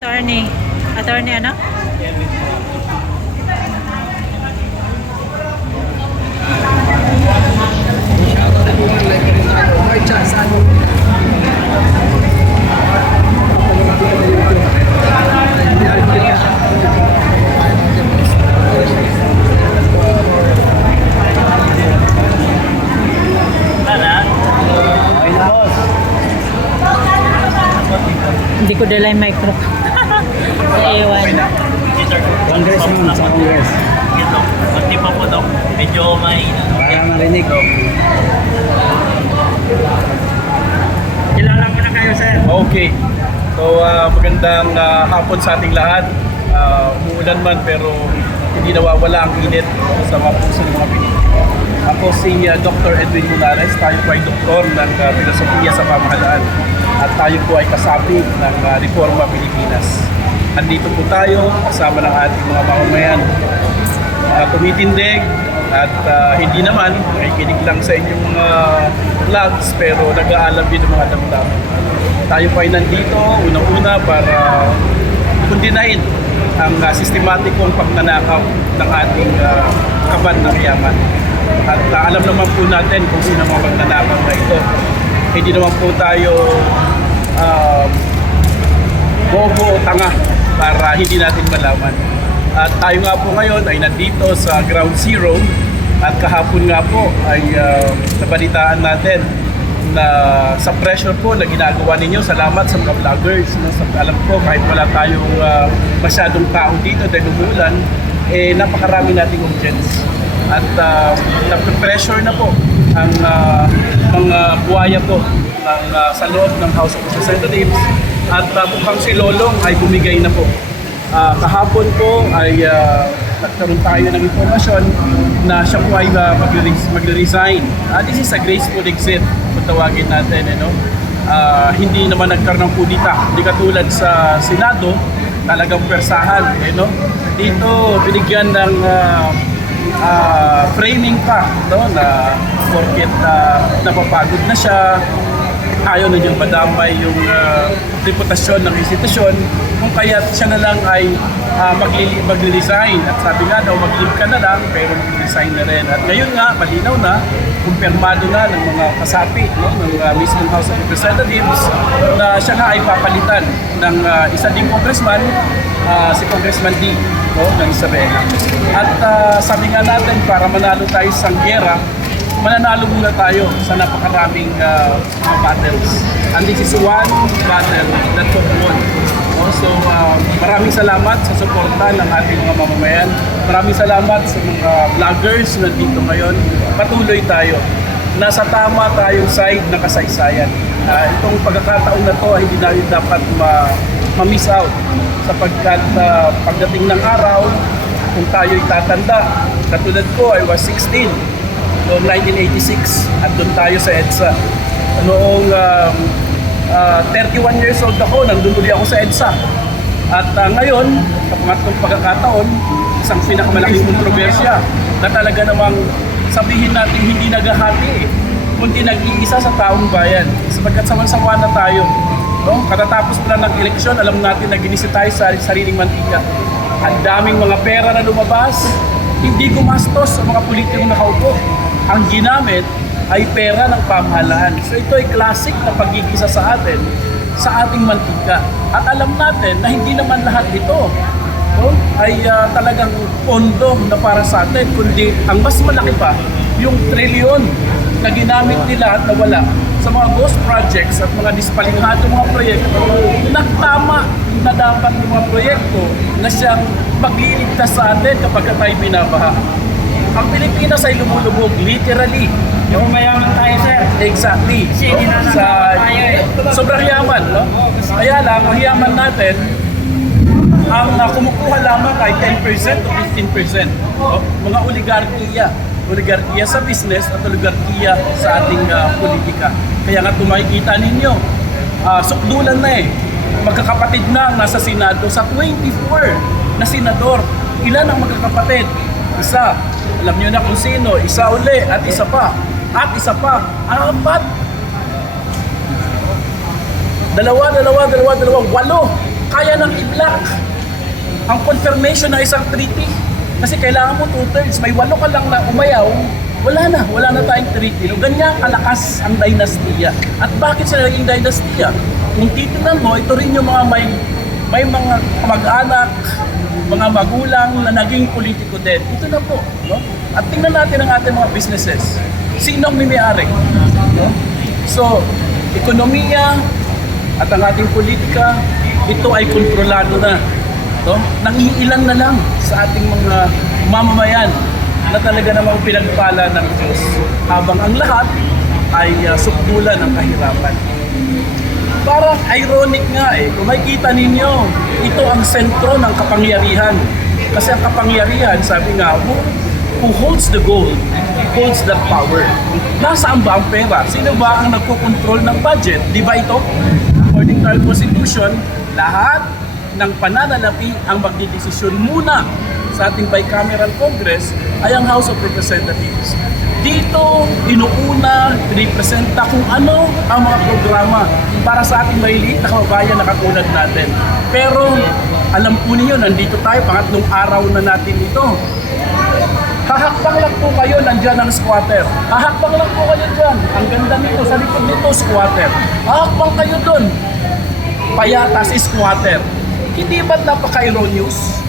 Attorney ano? Hindi ko dala yung micro. Ewan. Congressman sa Congress. Ito, pati pa po daw. Medyo may... Para marinig. Kilala mo na kayo, sir. Okay. So, magandang hapon sa ating lahat. Umuulan man pero hindi nawawala ang init sa mga puso ng mga Pilipino. Ako si Dr. Edwin Morales. Tayo po ay doktor ng filosofiya sa pamahalaan. At tayo po ay kasapi ng Reforma Pilipinas. Andito po tayo kasama ng ating mga mamamayan. Tumitindig at hindi naman nakikinig lang sa inyong mga vlogs pero nag-aalam din ng mga damdamin. Tayo po ay nandito unang-una para kundinahin ang sistematikong pagnanakaw ng ating kaban na kayaman. At alam naman po natin kung sino mga pagnanakaw na ito. Hindi naman po tayo bobo o tanga para hindi natin malaman. At tayo nga po ngayon ay nandito sa Ground Zero at kahapon nga po ay nabalitaan natin na sa pressure po na ginagawa ninyo. Salamat sa mga vloggers. Alam ko kahit wala tayong masyadong tao dito dahil umulan, napakarami nating audience. At nape-pressure na po ang mga buhaya po sa loob ng House of Representatives at mukhang si Lolong ay bumigay na po. Kahapon po ay nagkaroon tayo ng informasyon na siya po ay magre-resign. This is a graceful exit kung tawagin natin. Hindi naman nagkaroon ng kudita. Hindi katulad sa Senado, talagang persahan. Dito binigyan ng framing pa na porket napapagod na siya, ayaw na niyang madamay yung reputasyon ng institusyon, kung kaya siya na lang ay magre-resign. At sabi nga daw, mag-leave ka na lang, pero mag-resign na rin. At ngayon nga, malinaw na, kumpirmado na ng mga kasapi ng mismong House of Representatives na siya nga ay papalitan ng isa ding congressman, si Congressman D ng Isabela. At sabi nga natin, para manalo tayo sa giyera, mananalo muna tayo sa napakaraming mga battles. And this is one battle that took won. So, maraming salamat sa suporta ng ating mga mamamayan. Maraming salamat sa mga vloggers na dito ngayon. Patuloy tayo. Nasa tama tayong side ng kasaysayan. Itong pagkakataon na to ay hindi natin dapat ma-miss out. Sapagkat pagdating ng araw, kung tayo'y tatanda, katulad ko, I was 16. Noong 1986 at doon tayo sa EDSA. Noong 31 years old ako, nandun uli ako sa EDSA. At ngayon, sa pangatlong pagkakataon, isang pinakamalaking kontrobersya na talaga namang sabihin natin hindi naghahati, kundi nag-iisa sa taong bayan. Sapagkat sawan-sawa na tayo. Katatapos pa lang ng eleksyon, alam natin na ginisi tayo sa sariling mantika. Ang daming mga pera na lumabas, hindi gumastos sa mga politikong nakaupo. Ang ginamit ay pera ng pamahalaan. So ito ay classic na pagigisa sa atin, sa ating mantika. At alam natin na hindi naman lahat ito ay talagang pondo na para sa atin, kundi ang mas malaki pa, yung trilyon na ginamit nila at nawala sa mga ghost projects at mga dispalinghadong mga proyekto na tama na dapat yung mga proyekto na siyang magliligtas sa atin kapag tayo binabaha. Ang Pilipinas ay lumulubog, literally. Yung mayaman tayo, sir. Exactly. Kasi ginanakaw tayo sobrang yaman, Kaya lang, ang yaman natin, ang kumukuha lamang ay 10% to 15%. Mga oligarkiya sa business at oligarkiya sa ating politika. Kaya nga makikita ninyo, sukdulan na magkakapatid na nasa Senado sa 24 na senador. Ilan ang magkakapatid? Isa. Alam niyo na kung sino. Isa uli at isa pa. At isa pa. Apat. Dalawa. 8. kaya nang i-block ang confirmation ng isang treaty. Kasi kailangan mo 2/3, may 8 ka lang na umayaw, wala na tayong treaty. No, ganyan kalakas ang dinastiya. At bakit sila naging dinastiya? Kung titignan mo, ito rin yung mga may mga kamag-anak, mga magulang na naging politiko din. Ito na po. No? At tingnan natin ang ating mga businesses. Sino ang may-ari? No? So, ekonomiya at ang ating politika, ito ay kontrolado na. No? Nangiilan na lang sa ating mga mamamayan na talaga namang pinagpala ng Diyos. Habang ang lahat ay sukdulan ng kahirapan. Parang ironic nga kung makikita ninyo, ito ang sentro ng kapangyarihan. Kasi ang kapangyarihan, sabi nga, who holds the gold, holds the power. Nasaan ba ang pera? Sino ba ang nagkokontrol ng budget? Di ba ito? According to our Constitution, lahat ng pananalapi ang magdidesisyon muna sa ating bicameral Congress ay ang House of Representatives. Dito, inuuna, representa kung ano ang mga programa para sa ating maliliit na kababayan na katulad natin. Pero alam po niyo, nandito tayo, pangatlong araw na natin ito. Hahakbang lang po kayo, nandyan ang squatter. Hahakbang lang po kayo dyan. Ang ganda nito, sa likod nito, squatter. Hahakbang kayo dun. Payatas, squatter. Hindi ba't napaka-erroneous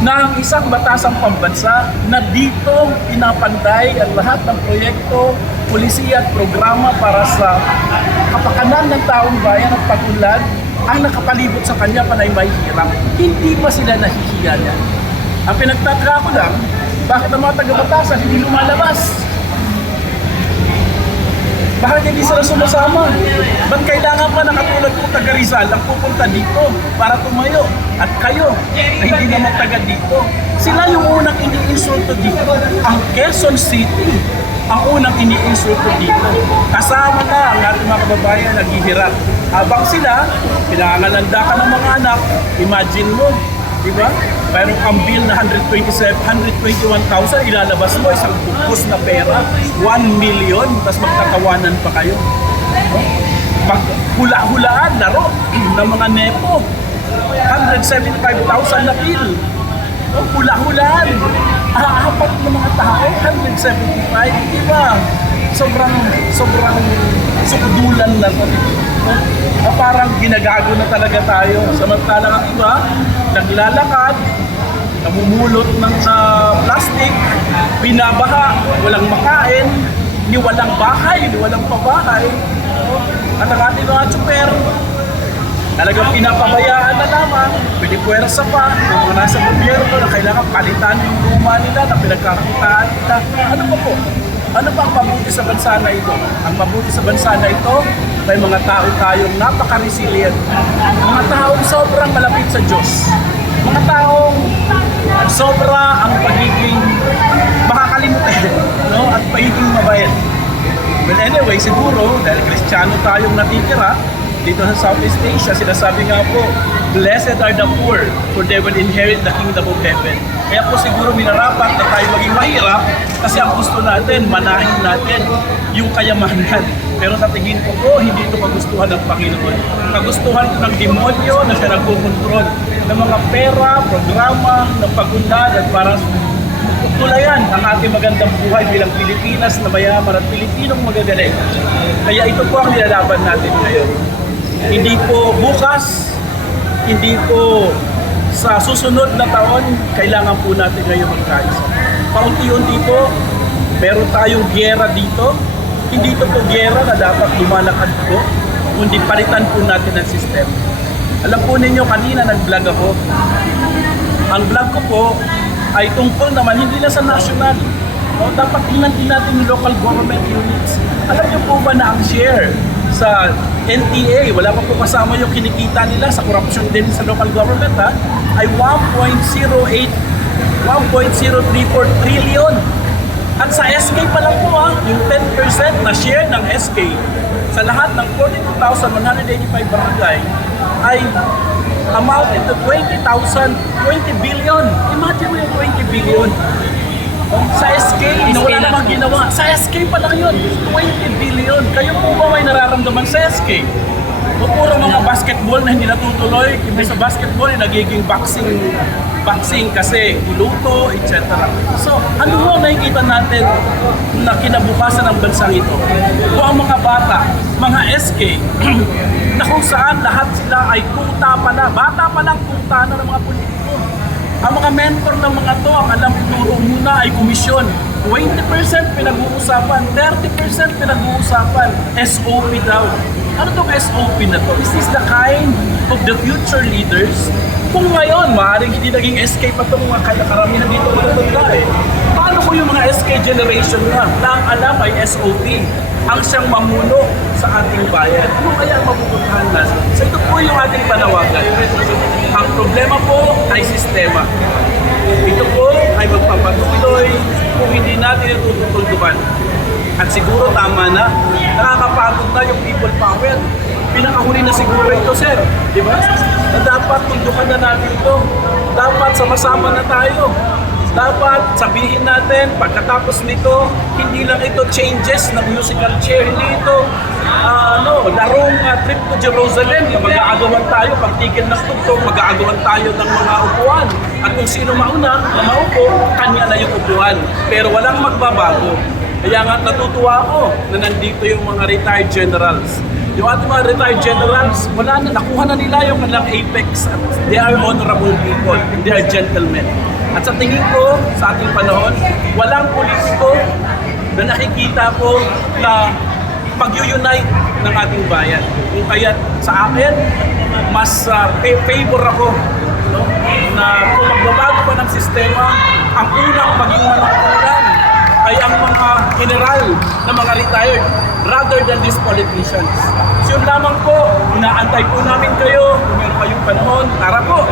na ang isang batasang pambansa na dito pinapanday ang lahat ng proyekto, pulisiya at programa para sa kapakanan ng taong bayan at pag-unlad ang nakapalibot sa kanya panay may hirap. Hindi pa sila nahihiya niya. Ang pinagtataka ko lang, bakit ang mga taga-batasan hindi lumalabas? Bakit hindi sila sumasama? Ba't kailangan pa na katulad kong taga Rizal ang pupunta dito para tumayo? At kayo na hindi naman taga dito. Sila yung unang ini-insulto dito. Ang Quezon City ang unang ini-insulto dito. Kasama na ang ating mga kababayan naghihirap. Habang sila, pinangalanda ka ng mga anak, imagine mo, di ba? Mayroon kang bill na 121,000, ilalabas mo isang bukos na pera, 1 million, tapos magtatawanan pa kayo. Pag hula-hulaan, laro ng mga nepo, 175,000 na bill. Hula-hulaan, apat ng mga tao, 175, di ba? Sobrang sukdulan na to. Parang ginagago na talaga tayo. Samantalang ang iba, naglalakad, namumulot ng plastic, binabaha, walang makain, ni walang bahay, ni walang pabahay. At ang ating mga tsuper, talagang pinapabayaan na lamang, pinipwersa pa, yung mga nasa gobyerno na kailangan palitan yung luma nila na pinagkakakitaan nila. Ano pa po? Ano pa ang mabuti sa bansa na ito? Ang mabuti sa bansa na ito, may mga tao tayong napaka-resilient. Mga taong sobrang malapit sa Diyos. Mga taong sobra ang pagiging makakalimutan, no? At pagiging mabait. Well anyway, siguro, dahil Kristiyano tayong natitira, dito sa Southeast Asia, sinasabi nga po, blessed are the poor, for they will inherit the kingdom of heaven. Kaya po siguro minarapat na tayo maging mahirap kasi ang gusto natin, manahin natin yung kayamanan. Pero sa tingin ko po, hindi ito kagustuhan ng Panginoon. Kagustuhan ng demonyo na siya nagkukontrol ng mga pera, programa, ng pag-unlad at para tulayan ang ating magandang buhay bilang Pilipinas na mayaman at Pilipinong magagaling. Kaya ito po ang nilalaban natin ngayon. Hindi po bukas, hindi po sa susunod na taon, kailangan po natin ngayon magkaisa. Paunti-unti po, meron tayong giyera dito. Hindi ito po giyera na dapat lumalakad po, kundi palitan po natin ang sistema. Alam po ninyo, kanina nag-vlog ako. Ang vlog ko po ay tungkol naman hindi na sa national. No, dapat tingnan din natin yung local government units. Alam niyo po ba na ang share sa NTA, wala pa po kasama yung kinikita nila sa corruption din sa local government ay 1.034 trillion. At sa SK pa lang po yung 10% na share ng SK sa lahat ng 42,185 barangay ay amounted to 20 billion. Imagine mo yung 20 billion. Sa SK, na wala namang ginawa. Sa SK pa lang yun, 20 billion. Kayo po ba may nararamdaman sa SK? O puro mga basketball na hindi natutuloy, imbes sa basketball ay nagiging boxing kasi iluto, etc. So, ano ho nakikita natin na kinabukasan ng bansang ito? Kung ang mga bata, mga SK, na kung saan lahat sila ay tuta pa na, bata pa lang tuta na ng mga politiko. Ang mga mentor ng mga to, ang alam ituro muna ay komisyon. 20% pinag-uusapan, 30% pinag-uusapan, SOP daw. Ano itong SOP na to? Is this the kind of the future leaders? Kung ngayon, maaaring hindi naging SK pa itong mga karamihan dito matutunda eh. Paano ko yung mga SK generation na ang alam ay SOP ang siyang mamuno sa ating bayan? Ano kaya ang mapupuntahan natin? So ito po yung ating panawagan. Ang problema po ay sistema. Ito po ay magpapatuloy kung hindi natin itututuldukan. At siguro tama na, nakakapagod na yung people power. Pinakahuli na siguro ito, sir. Di ba? Na dapat tuldukan na natin ito. Dapat sama-sama na tayo. Dapat sabihin natin, pagkatapos nito, hindi lang ito changes ng musical chair, hindi ito larong trip to Jerusalem na mag-aagawan tayo, pagtigil ng tugtog, mag-aagawan tayo ng mga upuan. At kung sino mauna na maupo, kanya na yung upuan. Pero walang magbabago. Kaya nga natutuwa ako na nandito yung mga retired generals. Yung ating mga retired generals, wala na, nakuha na nila yung kanilang apex. They are honorable people, they are gentlemen. At sa tingin ko, sa ating panahon, walang politiko na nakikita ko na pag-unite ng ating bayan. Kung kaya sa akin, mas favor ako na kung magbabago pa ng sistema, ang unang maging manungkulan ay ang mga general na mga retired rather than these politicians. So yun lamang po, inaantay po namin kayo kung meron kayong panahon. Tara po!